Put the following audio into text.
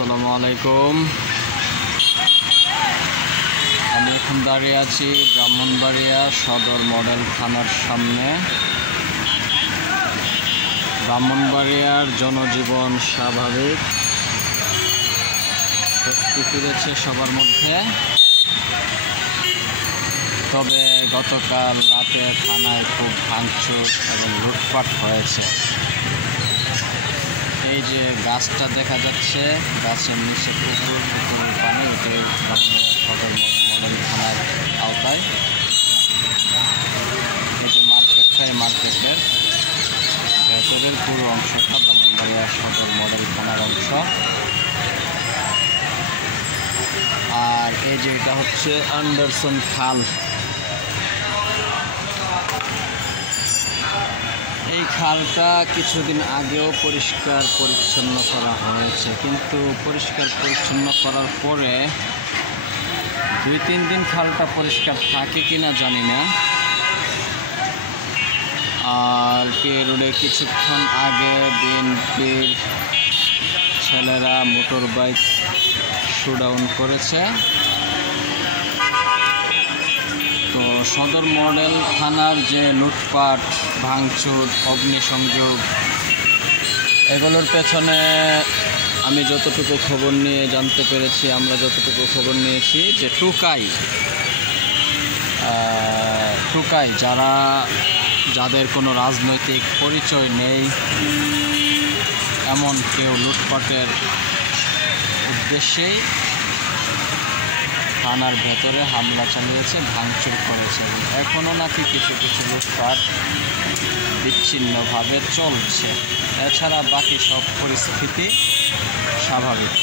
আসসালামু আলাইকুম। আমি এখন দাঁড়িয়ে আছি ব্রাহ্মণবাড়িয়া সদর মডেল থানার সামনে। ব্রাহ্মণবাড়িয়ার জনজীবন স্বাভাবিক স্বস্তি ফিরেছে সবার মধ্যে। তবে গতকাল রাতে থানায় খুব ভাঙচুর এবং লুটপাট হয়েছে। এই যে গাছটা দেখা যাচ্ছে, গাছের নিচে পুকুর পানি, এটাই সদর মডেল থানার আওতায়। এই যে মার্কেটটা, এই মার্কেটের ভেতরের পুরো অংশটা ব্রাহ্মণবাড়িয়া সদর মডেল থানার অংশ। আর এই যে এটা হচ্ছে অ্যান্ডারসন খাল। এই খালটা কিছুদিন আগেও পরিষ্কার পরিচ্ছন্ন করা হয়েছে, কিন্তু পরিষ্কার পরিচ্ছন্ন করার পরে 2-3 দিন খালটা পরিষ্কার থাকে কিনা জানি না। আর পে রোডে কিছুক্ষণ আগে বিএনপির ছেলেরা মোটর বাইক শোডাউন করেছে। তো সদর মডেল থানার যে লুটপাট, ভাঙচুর, অগ্নিসংযোগ, এগুলোর পেছনে আমি যতটুকু খবর নিয়ে জানতে পেরেছি, আমরা যতটুকু খবর নিয়েছি, যে টুকাই যাদের কোনো রাজনৈতিক পরিচয় নেই এমন কেউ লুটপাটের উদ্দেশ্যেই থানার ভেতরে হামলা চালিয়েছে, ভাঙচুর করেছে এবং এখনও নাকি কিছু কিছু লুটপাট বিচ্ছিন্নভাবে চলছে। এছাড়া বাকি সব পরিস্থিতি স্বাভাবিক।